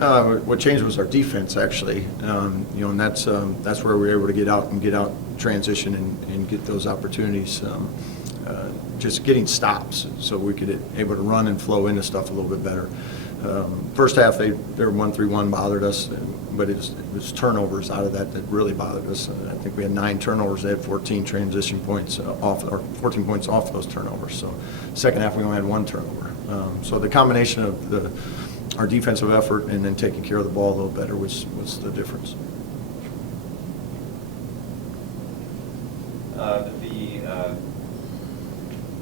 What changed was our defense, actually. And that's where we were able to get out, transition, and get those opportunities. Just getting stops, so we could able to run and flow into stuff a little bit better. First half, their 1-3-1 bothered us, but it was turnovers out of that really bothered us. I think we had 9 turnovers. They had 14 transition points off, or 14 points off those turnovers. So second half, we only had 1 turnover. So the combination of our defensive effort and then taking care of the ball a little better was the difference.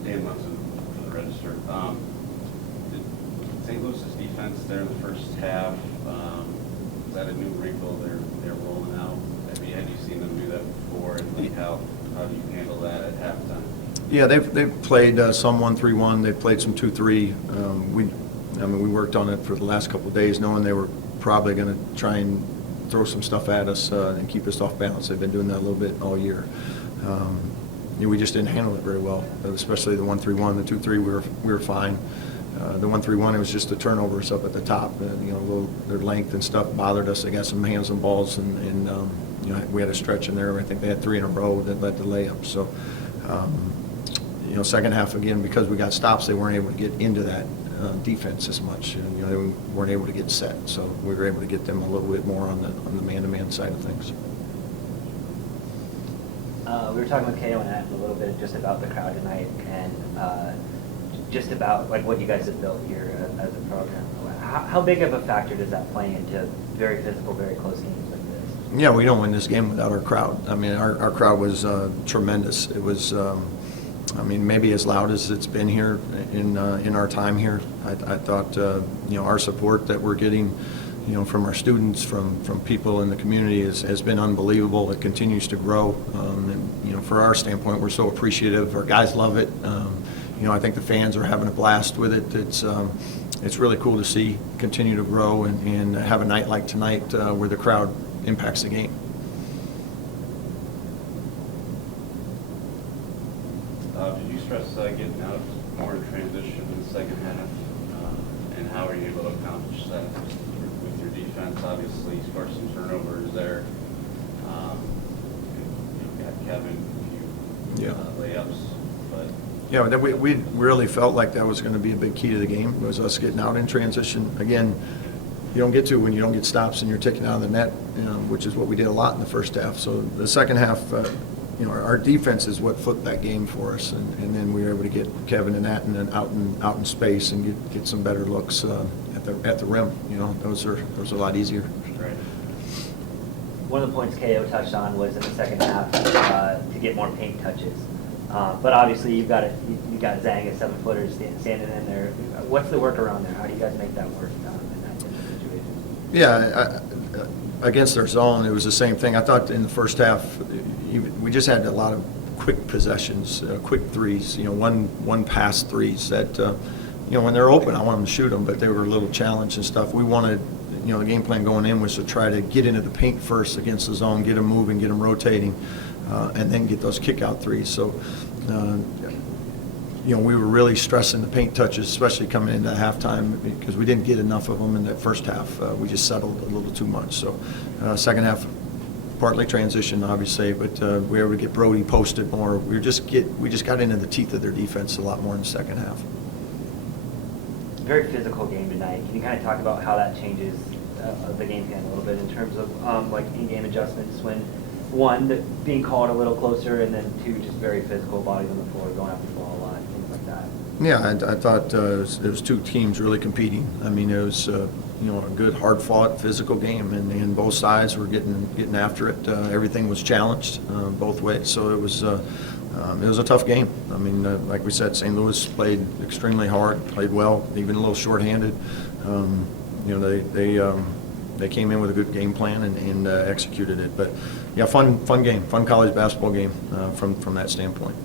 Dan Munson for the Register. Did St. Louis's defense there in the first half, is that a new wrinkle they're rolling out? I mean, had you seen them do that before, and like how do you handle that at halftime? Yeah, they've played some 1-3-1. They've played some 2-3. We worked on it for the last couple of days, knowing they were probably going to try and throw some stuff at us and keep us off balance. They've been doing that a little bit all year. We just didn't handle it very well, especially the 1-3-1. The 2-3, we were fine. The 1-3-1, it was just the turnovers up at the top. Their length and stuff bothered us. They got some hands on balls, and we had a stretch in there. I think they had 3 in a row that led to layups. So, second half, again, because we got stops, they weren't able to get into that defense as much. They weren't able to get set. So we were able to get them a little bit more on the man-to-man side of things. We were talking with KO and Adam a little bit just about the crowd tonight, and just about like what you guys have built here as a program. How big of a factor does that play into very physical, very close games like this? Yeah, we don't win this game without our crowd. I mean, our crowd was tremendous. It was, maybe as loud as it's been here in our time here. I thought, our support that we're getting, from our students, from people in the community has been unbelievable. It continues to grow. For our standpoint, we're so appreciative. Our guys love it. I think the fans are having a blast with it. It's really cool to see continue to grow and have a night like tonight where the crowd impacts the game. Did you stress getting out more in transition in the second half? And how are you able to accomplish that with your defense? Obviously, you scored some turnovers there. You've got Kevin, a few layups. But Yeah, we really felt like that was going to be a big key to the game, was us getting out in transition. Again, you don't get to when you don't get stops and you're taken out of the net, which is what we did a lot in the first half. So the second half, our defense is what flipped that game for us, and then we were able to get Kevin and Atten out in space and get some better looks at the rim. Those are a lot easier. right. One of the points KO touched on was in the second half to get more paint touches. But obviously you've got Zhang at 7-footers standing in there. What's the workaround there? How do you guys make that work in that situation? Yeah, against their zone, it was the same thing. I thought in the first half, we just had a lot of quick possessions, quick threes. One pass threes that when they're open, I want them to shoot them, but they were a little challenged and stuff. We wanted, the game plan going in was to try to get into the paint first against the zone, get them moving, get them rotating. And then get those kick-out threes. So, we were really stressing the paint touches, especially coming into halftime, because we didn't get enough of them in that first half. We just settled a little too much. So, second half, partly transition, obviously, but we were able to get Brody posted more. We just got into the teeth of their defense a lot more in the second half. Very physical game tonight. Can you kind of talk about how that changes the game plan a little bit in terms of like in-game adjustments when, one, being called a little closer, and then two, just very physical, bodies on the floor, going after the ball a lot, things like that? Yeah, I thought it was two teams really competing. I mean, it was a good, hard-fought, physical game, and both sides were getting after it. Everything was challenged both ways, so it was a tough game. I mean, like we said, St. Louis played extremely hard, played well, even a little shorthanded. They came in with a good game plan and executed it. But yeah, fun game, fun college basketball game from that standpoint.